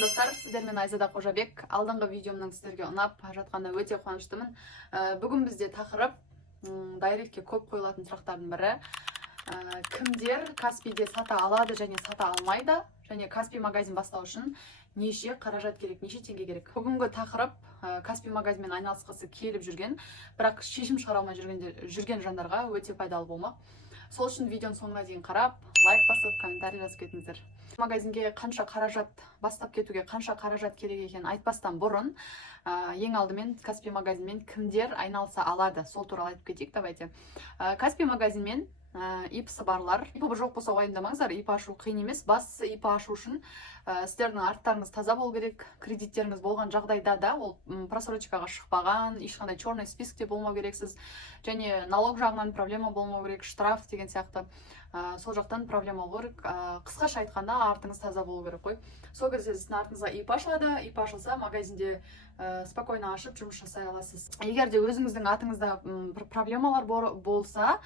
достар, сіздермен Айзада Қожабек. Алдыңғы видеомның сіздерге ұнап жатқанына өте қуаныштымын. Бүгін бізде тақырып дайректке көп қойылатын сұрақтардың бірі. Кімдер Каспиде сата алады және сата алмайды, және Каспи магазин бастау үшін неше қаражат керек, неше теңге керек. Бүгінгі тақырып Каспи магазинмен айналысқысы келіп жүрген, бірақ шешім шығара алмай жүрген жандарға өте пайдалы болмақ. Сол үшін видеоның соңына дейін қарап, лайк басып, комментарий жазып кетіңіздер. Магазинге қанша қаражат, бастап кетуге қанша қаражат керек екенін айтпастан бұрын, ең алдымен Каспи магазинмен кімдер айналыса алады, сол туралы айтып кетейік. Давайте. Каспи магазинмен ИП-сы барлар, ИП жоқ болса уайымдамаңыздар, ИП ашу қиын емес. Бастысы ИП ашу үшін сіздердің арттарыңыз таза болу керек, кредиттеріңіз болған жағдайда да ол просрочкаға шықпаған, ешқандай черный спискте болмау керексіз, және налог жағынан проблема болмау керек, штраф деген сияқты сол жақтан проблема болу керек. Қысқаша айтқанда артыңыз таза болу керек қой. Сол кезде сіздің артыңызға ИП ашылады, ИП ашылса магазинде спокойно ашып жұмыс жасай аласыз. Егер де өзіңіздің атыңызда проблемалар болса,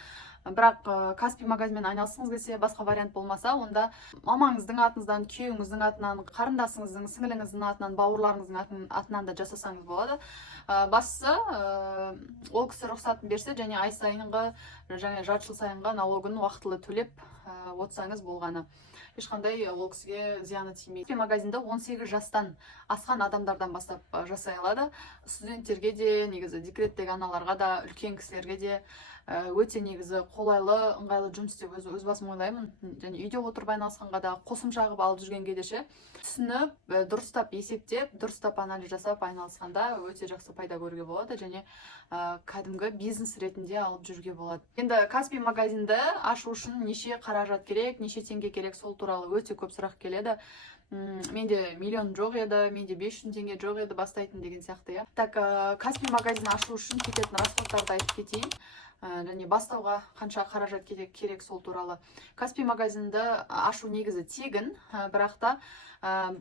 бірақ Каспи магазинмен айналысқыңыз келсе, басқа вариант болмаса, онда мамаңыздың атыңыздан, күйеуіңіздің атынан, қарындасыңыздың, сіңіліңіздің атынан, бауырларыңыздың атынан да жасасаңыз болады. Бастысы ол кісі рұқсатын берсе, және ай сайынғы және жарты жыл сайынғы налогын уақытылы төлеп отырсаңыз болғаны. Ешқандай ол кісіге зияны тимейді. Каспи магазинді 18 жастан асқан адамдардан бастап жасай алады. Студенттерге де, негізі декреттегі аналарға да, үлкен кісілерге де өте негізі қолайлы, ыңғайлы жұмыс деп өз басым ойлаймын. Және үйде отырып айналысқанға да, қосымша алып жүргенге де түсініп, дұрыстап есептеп, дұрыстап анализ жасап айналысқанда өте жақсы пайда көруге болады, және кәдімгі бизнес ретінде алып жүруге болады. Енді Каспи магазинді ашу үшін неше қаражат керек, неше теңге керек, сол туралы өте көп сұрақ келеді. Менде миллион жоқ еді, менде 500 теңге жоқ еді бастайтын деген сияқты. Так, Каспи магазин ашу үшін кететін расходтарды айтып кетейін. Және бастауға қанша қаражат керек сол туралы. Каспи магазинді ашу негізі тегін, бірақ та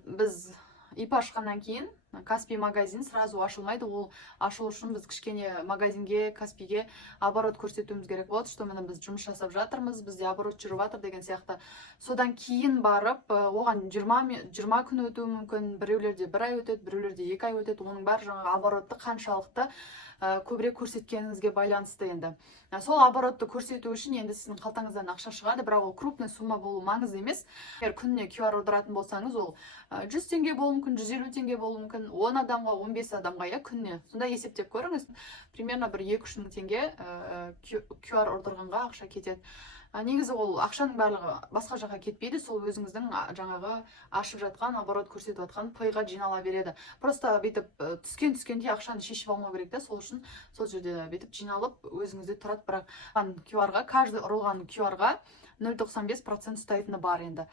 біз ИП ашқаннан кейін Каспи магазин сразу ашылмайды. Ол ашу үшін біз кішкене магазинге, Каспиге оборот көрсетуіміз керек болады, что міне біз жұмыс жасап жатырмыз, бізде оборот жүріп жатыр деген сияқты. Содан кейін барып, оған 20 күн өтуі мүмкін, біреулерде 1 ай өтеді, біреулерде 2 ай өтеді. Оның бәрі жаңағы оборотты қаншалықты көбірек көрсеткеніңізге байланысты енді. Сол оборотты көрсету үшін енді сіздің қалтаңыздан ақша шығады, бірақ ол крупный сумма болу маңызды емес. Егер күніне QR отыратын болсаңыз, ол 100 теңге болуы мүмкін, 150 теңге болуы мүмкін, 10 адамға, 15 адамға күніне. Сонда есептеп көріңіз, примерно бір 2-3 мың теңге QR ордырғанға ақша кетеді. Негізі ол ақшаның барлығы басқа жаққа кетпейді, сол өзіңіздің жаңағы ашып жатқан, оборот көрсетіп жатқан пойға жинала береді. Просто бүйтіп түскенде ақшаны шешіп алмау керек та, сол үшін сол жерде бүйтіп жиналып өзіңізде тұрады, бірақ QR-ға, каждый ұрылған QR-ға 0,95% ұстайтыны бар енді.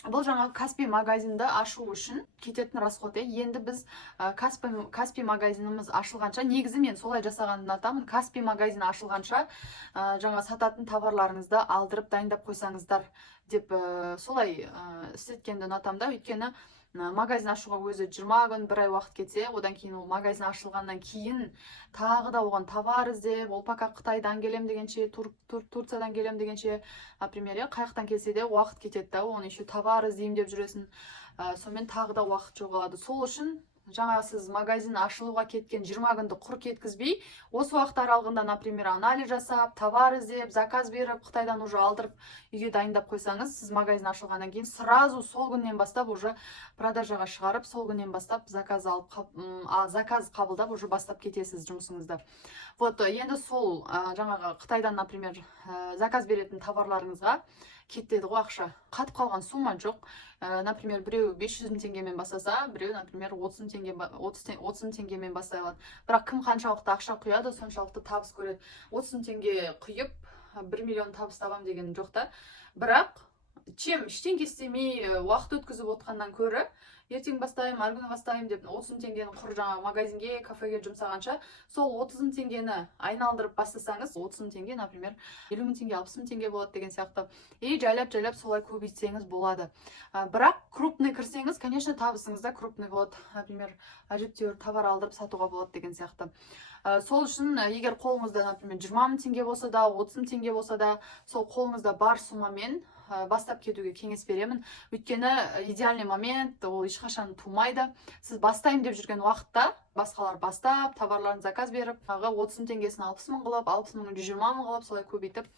Бұл жаңағы Каспи магазинді ашу үшін кететін расход. Енді біз Каспи магазиніміз ашылғанша, негізі мен солай жасағанды ұнатамын. Каспи магазин ашылғанша жаңа сататын товарларыңызды алдырып дайындап қойсаңыздар деп солай істеткенді ұнатамын да. Өйткені магазин ашуға өзі 20 күн, 1 ай уақыт кетсе, одан кейін ол магазин ашылғаннан кейін тағы да оған товар іздеп, ол пока Қытайдан келем дегенше, Турциядан келем дегенше, например, қаяқтан келсе де уақыт кетеді да, оны еще товар іздеймін деп жүресің, сонымен тағы да уақыт жоғалады. Сол үшін жаңа сіз магазин ашылуға кеткен 20 күнді құр кеткізбей, осы уақыт аралығында, например, анализ жасап, товар іздеп, заказ беріп, Қытайдан уже алдырып, үйге дайындап қойсаңыз, сіз магазин ашылғаннан кейін сразу сол күннен бастап уже продажаға шығарып, сол күннен бастап заказ қабылдап уже бастап кетесіз жұмысыңызды. Вот, енді сол жаңағы Қытайдан, например, заказ беретін товарларыңызға кетеді ғой ақша. Қатып қалған сумма жоқ. Например, біреу 500 теңгемен бастаса, біреу, например, 30 теңгемен бастай алады. Бірақ кім қаншалықты ақша құяды, соншалықты табыс көреді. 30 теңге құйып, 1 миллион табыс табам деген жоқ та. Бірақ ештеңе істемей уақыт өткізіп отқаннан көрі, ертең бастаймын, арғы күні бастаймын деп 30 теңгені құр жаңа магазинге, кафеге жұмсағанша, сол 30 теңгені айналдырып бастасаңыз, 30 теңге, например, 50 мың теңге, 60 мың теңге болады деген сияқты. Жайлап солай көбейтсеңіз болады. Бірақ крупный кірсеңіз, конечно, табысыңыз да крупный болады. Например, әжептәуір товар алдырып сатуға болады деген сияқты. Сол үшін егер қолыңызда, например, 20 мың теңге болса да, 30 мың теңге болса да, сол қолыңызда бар суммамен бастап кетуге кеңес беремін. Өйткені идеальный момент ол ешқашан тумайды. Сіз бастайын деп жүрген уақытта басқалар бастап, товарларын заказ беріп, 30 теңгесін 60 мың қылып, 60 мың 120 мың қылып, солай көбейтіп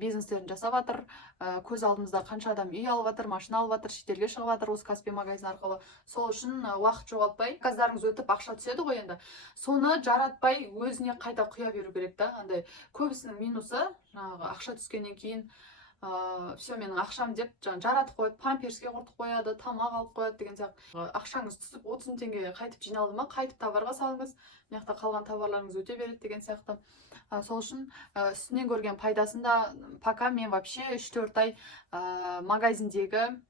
бизнестерін жасап жатыр. Көз алдымызда қанша адам үй алып жатыр, машина алып жатыр, шетелге шығып жатыр осы Каспий магазин арқылы. Сол үшін уақыт жоғалтпай, заказдарыңыз өтіп ақша түседі ғой енді. Соны жаратпай өзіне қайта құя беру керек та. Андай көбісінің минусы, жаңағы ақша түскеннен кейін все менің ақшам деп жаратып қояды, памперске құртып қояды, тамақ алып қояды деген сияқты. Ақшаңыз түсіп 30 теңге қайтып жиналды ма, қайтып товарға салыңыз, мына жақта қалған товарларыңыз өте береді деген сияқты. Сол үшін үстінен көрген пайдасында пока мен вообще 3-4 ай магазиндегі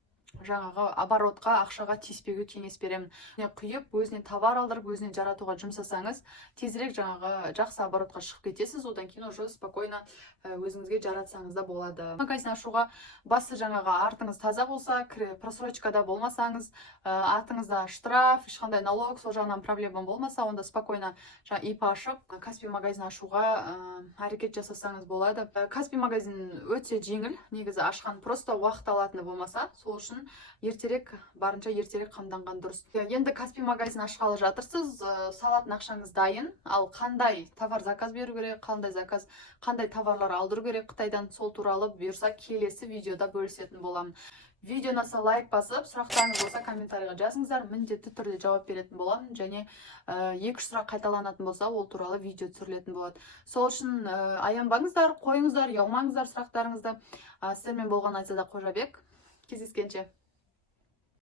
жаңағы оборотқа, ақшаға тиіспеуге кеңес беремін. Құйып, өзінен товар алдырып, өзінен жаратуға жұмсасаңыз, тезірек жаңағы жақсы оборотқа шығып кетесіз, одан кейін уже спокойно өзіңізге жаратсаңыз да болады. Магазин ашуға басы жаңағы артыңыз таза болса, просрочкада болмасаңыз, артыңызда штраф, ешқандай налог, сол жағынан проблема болмаса, онда спокойно ИП ашып, Каспий магазин ашуға әрекет жасасаңыз болады. Каспий магазин өте жеңіл, негізі ашқан просто уақыт алатыны болмаса, сол үшін барынша ертерек қамданған дұрыс. Енді Каспий магазин ашқалы жатырсыз, салатын ақшаңыз дайын, ал қандай товар заказ беру керек, қандай товарлар алдыру керек Қытайдан, сол туралы бұйырса келесі видеода бөлісетін боламын. Видео ұнаса лайк басып, сұрақтарыңыз болса комментарийға жазыңыздар, міндетті түрде жауап беретін боламын, және 2-3 сұрақ қайталанатын болса, ол туралы видео түсірілетін болады. Сол үшін аянбаңыздар, қойыңыздар, ұялмаңыздар сұрақтарыңызды. Сіздермен болған Айзада Қожабек. Кездескенше.